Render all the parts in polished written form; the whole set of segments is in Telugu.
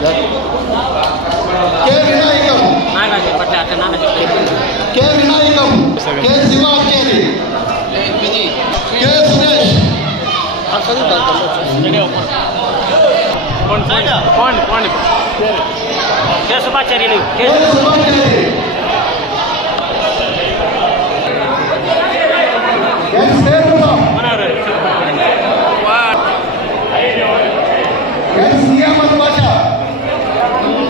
K Vinayakam, K Vinayakam, K Shivachari, K Suresh, K Subhacharyulu, K Subhachari, K Shekhar Rao, K Niyamat Basha,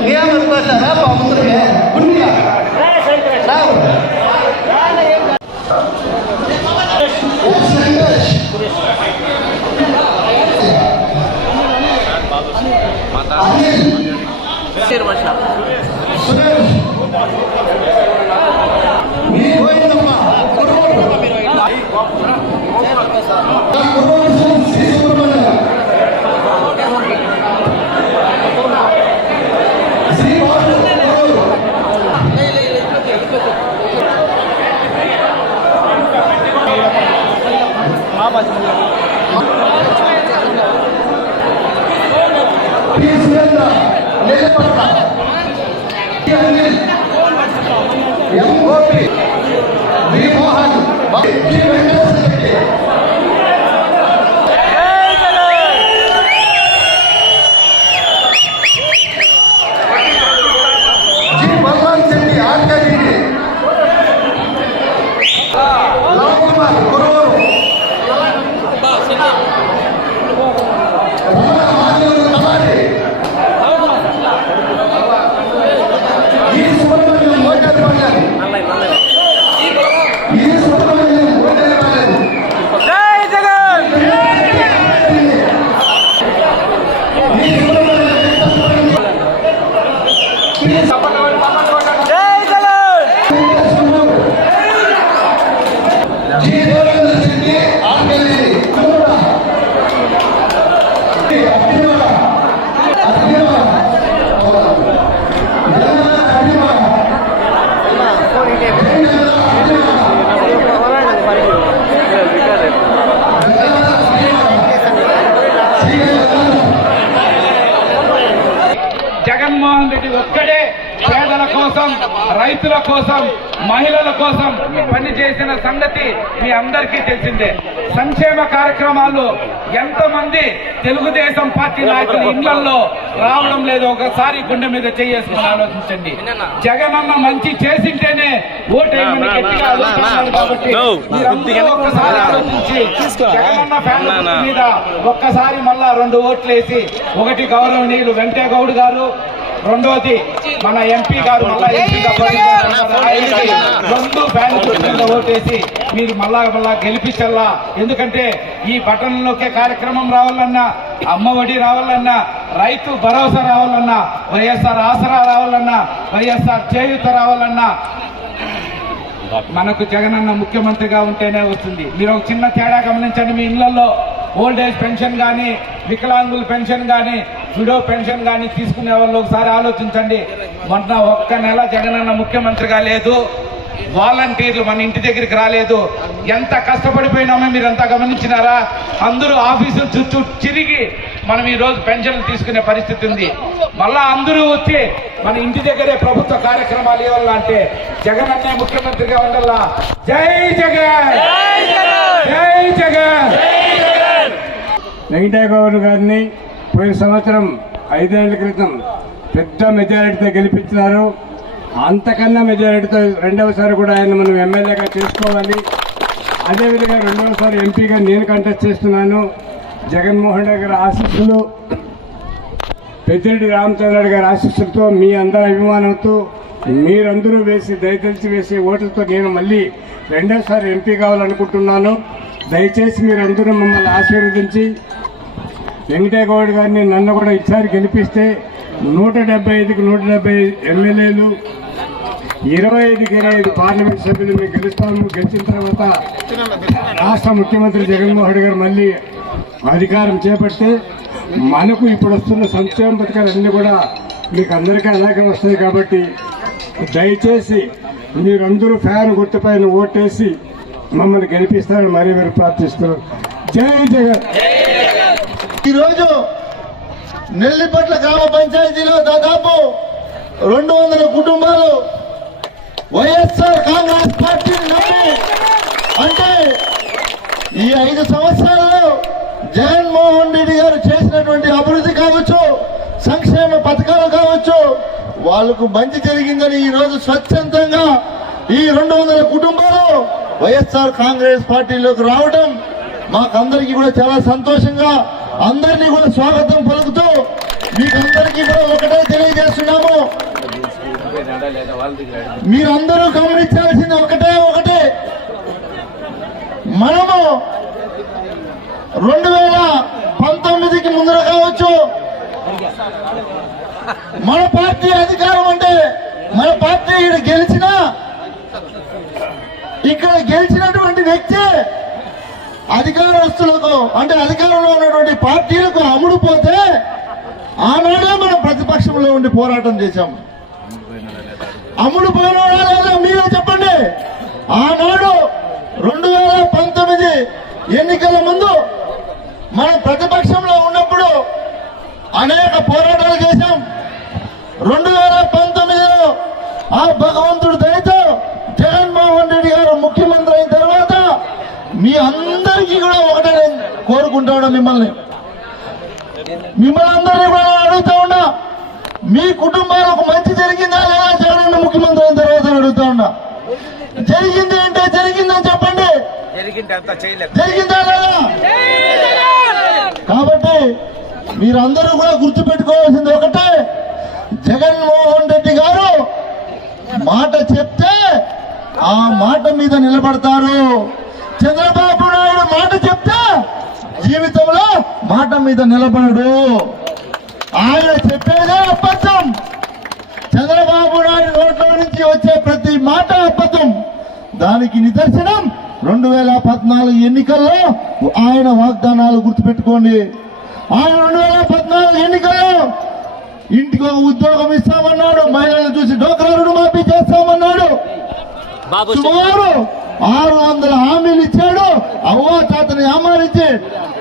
Niyamat Basha రా బాబురే గుండియా రావు, అనిల్ సురేష్, గోవిందమ్మ, కుర్రోడు Shri Subrahmanyam, Shri M Gopi, V Mohan, G Venkateswara Reddy, G Balwan Shetty RKG, Lav Kumar Kururu, Ramana Madhav Talari, E Subrahmanyam Motepalli, ఈ సుబ్రహ్మణ్యం మోటేపల్లి, జై జగన్, ఈ సుబ్రహ్మణ్యం జై జగన్, జి దేవేంద్ర శెట్టి ఆర్కేజీ, జగన్మోహన్ రెడ్డి ఒక్కడే పేదల కోసం, రైతుల కోసం, మహిళల కోసం పనిచేసిన సంగతి మీ అందరికీ తెలిసిందే. సంక్షేమ కార్యక్రమాలు ఎంతమంది తెలుగుదేశం పార్టీ నాయకులు ఇళ్లలో రావడం లేదు? ఒకసారి గుండె మీద చేసుకుని ఆలోచించండి. జగనన్న మంచి చేసింటేనే ఓటేయమని గట్టిగా అడుగుతున్నారు కాబట్టి మీరందరూ ఒక్కసారి ఆలోచించి జగనన్న ఫ్యామిలీ మీద ఒక్కసారి మళ్ళా 2 ఓట్లేసి, ఒకటి గౌరవనీయులు వెంకటేగౌడ్ గారు, రెండోది మన ఎంపీ గారు మళ్ళా ఎంపీగా 2 ఫ్యాన్ ఓటేసి మీరు మళ్ళా గెలిపించల్లా. ఎందుకంటే ఈ పట్టణంలోకే కార్యక్రమం రావాలన్నా, అమ్మఒడి రావాలన్నా, రైతు భరోసా రావాలన్నా, వైఎస్ఆర్ ఆసరా రావాలన్నా, వైఎస్ఆర్ చేయూత రావాలన్నా మనకు జగనన్న ముఖ్యమంత్రిగా ఉంటేనే వస్తుంది. మీరు ఒక చిన్న తేడా గమనించండి. మీ ఇళ్లలో ఓల్డ్ ఏజ్ పెన్షన్ కానీ, వికలాంగుల పెన్షన్ కానీ, విడో పెన్షన్ కానీ తీసుకునే వాళ్ళు ఒకసారి ఆలోచించండి. మొన్న ఒక్క నెల జగనన్న ముఖ్యమంత్రిగా లేదు, వాలంటీర్లు మన ఇంటి దగ్గరికి రాలేదు. ఎంత కష్టపడిపోయినామో మీరంతా గమనించినారా? అందరూ ఆఫీసులు చుట్టూ తిరిగి మనం ఈ రోజు పెన్షన్లు తీసుకునే పరిస్థితి ఉంది. మళ్ళా అందరూ వచ్చి మన ఇంటి దగ్గరే ప్రభుత్వ కార్యక్రమాలు ఇవ్వాలంటే జగన్ అన్నే ముఖ్యమంత్రిగా ఉండాలా. జై జగన్, జై జగన్. వెంకటేగౌడ్ గారిని పోయిన సంవత్సరం 5 ఏళ్ల క్రితం పెద్ద మెజారిటీతో గెలిపించినారు. అంతకన్నా మెజారిటీతో రెండవసారి కూడా ఆయన మనం ఎమ్మెల్యేగా చేసుకోవాలి. అదేవిధంగా రెండవసారి ఎంపీగా నేను కంటెస్ట్ చేస్తున్నాను. జగన్మోహన్ రెడ్డి గారి ఆశీస్సులు, పెద్దిరెడ్డి రామచంద్రరెడ్డి గారి ఆశీస్సులతో, మీ అందరి అభిమానంతో, మీరందరూ దయతలిచి వేసే ఓట్లతో నేను మళ్ళీ రెండోసారి ఎంపీ కావాలనుకుంటున్నాను. దయచేసి మీరందరూ మమ్మల్ని ఆశీర్వదించి వెంకటేగౌడ్ గారిని, నన్ను కూడా ఈసారి గెలిపిస్తే 175కి 170 ఎమ్మెల్యేలు, 25కి 25 పార్లమెంట్ సభ్యులు మేము గెలుస్తాము. గెలిచిన తర్వాత రాష్ట్ర ముఖ్యమంత్రి జగన్మోహన్ రెడ్డి గారు మళ్ళీ అధికారం చేపడితే మనకు ఇప్పుడు వస్తున్న సంక్షేమ పథకాలన్నీ కూడా మీకు అందరికీ అలాగే వస్తాయి. కాబట్టి దయచేసి మీరందరూ ఫ్యాన్ గుర్తుపైన ఓటేసి మమ్మల్ని గెలిపిస్తారని మరీ మీరు ప్రార్థిస్తున్నారు. జై జగన్. ఈరోజు నెల్లిపట్ల గ్రామ పంచాయతీలో దాదాపు 200 కుటుంబాలు వైఎస్ఆర్ కాంగ్రెస్ పార్టీని నమ్మి, అంటే ఈ 5 సంవత్సరాల్లో జగన్మోహన్ రెడ్డి గారు చేసినటువంటి అభివృద్ధి కావచ్చు, సంక్షేమ పథకాలు కావచ్చు, వాళ్ళకు మంచి జరిగిందని ఈ రోజు స్వచ్ఛందంగా ఈ 200 కుటుంబాలు వైఎస్ఆర్ కాంగ్రెస్ పార్టీలోకి రావడం మాకందరికీ కూడా చాలా సంతోషంగా, అందరినీ కూడా స్వాగతం పలుకుతూ మీకందరికీ కూడా ఒకటే తెలియజేస్తున్నాము. మీరందరూ గమనించాల్సింది ఒకటే, మనము 2019కి ముందర కావచ్చు, మన పార్టీ అధికారం అంటే మన పార్టీ ఇక్కడ గెలిచినటువంటి వ్యక్తి అధికారస్తులకు, అంటే అధికారంలో ఉన్నటువంటి పార్టీలకు అమ్ముడుపోతే ఆనాడే మనం ప్రతిపక్షంలో ఉండి పోరాటం చేశాం. అమ్ముడు పోయిన లేదా మీరే చెప్పండి. ఆనాడు 2019 ఎన్నికల ముందు మనం ప్రతిపక్షంలో ఉన్నప్పుడు అనేక పోరాటాలు చేశాం. 2019లో ఆ భగవంతుడి దయతో జగన్మోహన్ రెడ్డి గారు ముఖ్యమంత్రి అయిన తర్వాత మీ అందరికీ కూడా ఒకటే కోరుకుంటా మిమ్మల్ని అందరినీ కూడా అడుగుతా ఉన్నా, మీ కుటుంబాలకు మంచి జరిగిందా లేదా జగన్ ముఖ్యమంత్రి అయిన తర్వాత అడుగుతా ఉన్నా. జరిగింది అంటే జరిగిందని చెప్పండి, జరిగిందా లేదా? కాబట్టి మీరందరూ కూడా గుర్తుపెట్టుకోవాల్సింది ఒకటే, జగన్మోహన్ రెడ్డి గారు మాట చెప్తే ఆ మాట మీద నిలబడతారు. చంద్రబాబు నాయుడు మాట చెప్తే జీవితంలో మాట మీద నిలబడడు. ఆయన చెప్పేదే అబద్ధం. చంద్రబాబు నాయుడు నోట్లో నుంచి వచ్చే ప్రతి మాట అబద్ధం. దానికి నిదర్శనం 2014 ఎన్నికల్లో ఆయన వాగ్దానాలు గుర్తుపెట్టుకోండి. ఆయన 2014 ఎన్నికల్లో ఇంటికి ఒక ఉద్యోగం ఇస్తామన్నాడు, మహిళలను చూసి డోక్రా రుణమాఫీ చేస్తామన్నాడు, సుమారు 600 హామీలు ఇచ్చాడు. అవ్వ తాతని ఏమారించి,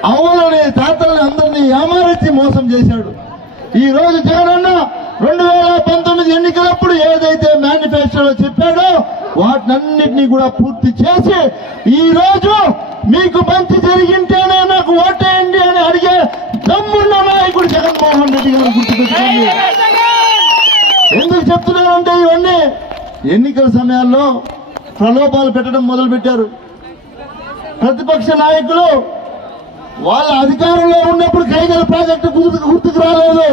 అవ్వలని తాతల్ని అందరినీ ఏమారించి మోసం చేశాడు. ఈ రోజు జగనన్న 2019 ఎన్నికలప్పుడు ఏదైతే మేనిఫెస్టోలో చెప్పాడో వాటినన్నింటినీ కూడా పూర్తి చేసి ఈ రోజు మీకు మంచి జరిగింటేనే నాకు ఓటేయండి అని అడిగే దమ్మున్న నాయకుడు జగన్మోహన్ రెడ్డి గారు గుర్తుపెట్టుకోండి. ఎందుకు చెప్తున్నానంటే ఇవన్నీ ఎన్నికల సమయాల్లో ప్రలోభాలు పెట్టడం మొదలు పెట్టారు. ప్రతిపక్ష నాయకులు వాళ్ళ అధికారంలో ఉన్నప్పుడు కైగల ప్రాజెక్టు గుర్తుకు రాలేదు,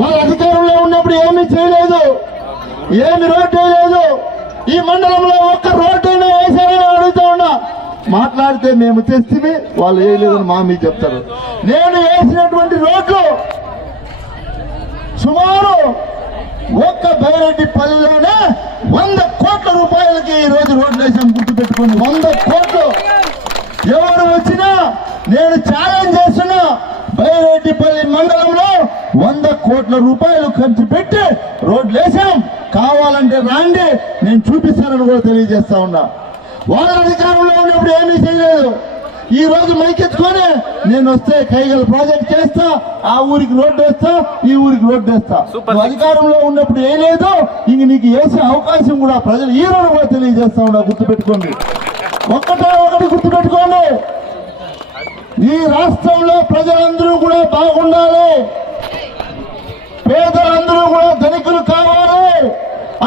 వాళ్ళ అధికారంలో ఉన్నప్పుడు ఏమీ చేయలేదు, ఏమి రోడ్డు వేయలేదు. ఈ మండలంలో ఒక్క రోడ్డు అయినా వేశారని అడుగుతా ఉన్నా. మాట్లాడితే మేము తెస్తే వాళ్ళు వేయలేదని మా మీద చెప్తారు. నేను వేసినటువంటి రోడ్లు సుమారు ఒక్క బైరెడ్డిపల్లిలోనే 100 కోట్ల రూపాయలకి ఈ రోజు రోడ్లు వేసాం. గుర్తుపెట్టుకోండి, 100 కోట్లు. ఎవరు వచ్చినా నేను ఛాలెంజ్ చేస్తున్నా, బైరెడ్డిపల్లి మండలంలో 100 కోట్ల రూపాయలు ఖర్చు పెట్టి రోడ్లు వేసాం. కావాలంటే రాండి, నేను చూపిస్తానని కూడా తెలియజేస్తా ఉన్నా. వాళ్ళ అధికారంలో ఉన్నప్పుడు ఏమీ చేయలేదు. ఈ రోజు మైకెత్తుకొని నేను వస్తే కైగల ప్రాజెక్ట్ చేస్తా, ఆ ఊరికి రోడ్డు వేస్తా, ఈ ఊరికి రోడ్డు వేస్తా. అధికారంలో ఉన్నప్పుడు ఏం లేదు, ఇంక నీకు వేసే అవకాశం కూడా ప్రజలు ఈ రోజు కూడా తెలియజేస్తా ఉన్నా. గుర్తుపెట్టుకోండి, ఒకటి గుర్తుపెట్టుకోండి, ఈ రాష్ట్రంలో ప్రజలందరూ కూడా బాగుండాలి, పేదలందరూ కూడా ధనికులు కావాలి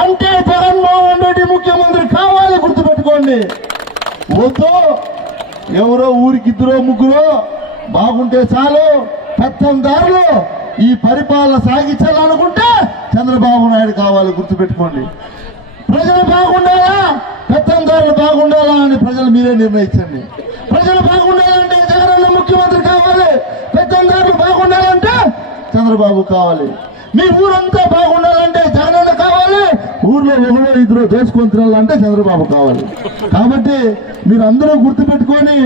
అంటే జగన్మోహన్ రెడ్డి ముఖ్యమంత్రి కావాలి. గుర్తుపెట్టుకోండి, వద్దు ఎవరో ఊరికి 2-3 బాగుంటే చాలు, పెత్తందారులు ఈ పరిపాలన సాగించాలనుకుంటే చంద్రబాబు నాయుడు కావాలి. గుర్తుపెట్టుకోండి, ప్రజలు బాగుండాలా పెత్తందారులు బాగుండాలా అని ప్రజలు మీరే నిర్ణయించండి. ప్రజలు బాగుండాలంటే జగనన్న ముఖ్యమంత్రి కావాలి, పెత్తందారులు బాగుండాలంటే చంద్రబాబు కావాలి. మీ ఊరంతా బాగుండాలంటే జగనన్న కావాలి, ఊర్లో 1-2 దోచుకొని తినాలంటే చంద్రబాబు కావాలి. కాబట్టి మీరు అందరూ గుర్తుపెట్టుకొని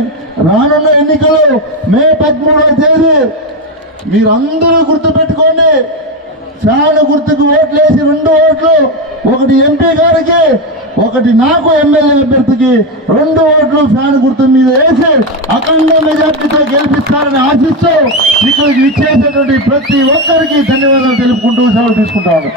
రానున్న ఎన్నికలు మే 13వ తేదీ మీరందరూ గుర్తుపెట్టుకోండి. ఫ్యాన్ గుర్తుకు ఓట్లేసి 2 ఓట్లు, ఒకటి ఎంపీ గారికి, ఒకటి నాకు ఎమ్మెల్యే అభ్యర్థికి 2 ఓట్లు ఫ్యాన్ గుర్తు మీద వేసి అఖండ మెజార్టీతో గెలిపిస్తారని ఆశిస్తూ ఇక్కడికి ఇచ్చేసేటువంటి ప్రతి ఒక్కరికి ధన్యవాదాలు తెలుపుకుంటూ సెలవు తీసుకుంటాను.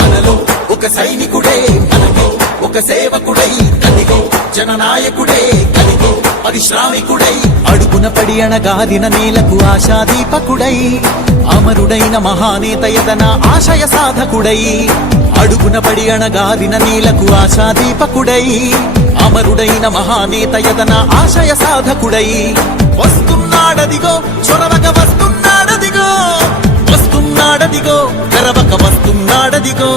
మనలో ఒక సైనికుడే మనలో ఒక సేవకుడై కదిగో జననాయకుడే కదిగో పరిశ్రామికుడై అడుగున పడి అణగాదిన నేలకు ఆశాదీపకుడై అమరుడైన మహానేత యదన ఆశయ సాధకుడై అడుగున పడి అణగాదిన నేలకు ఆశాదీపకుడై అమరుడైన మహానేత యదన ఆశయ సాధకుడై వస్తున్నాడదిగో చొరవక వస్తున్నాడదిగో వస్తున్నాడదిగో తెరవక వస్తున్నాడదిగో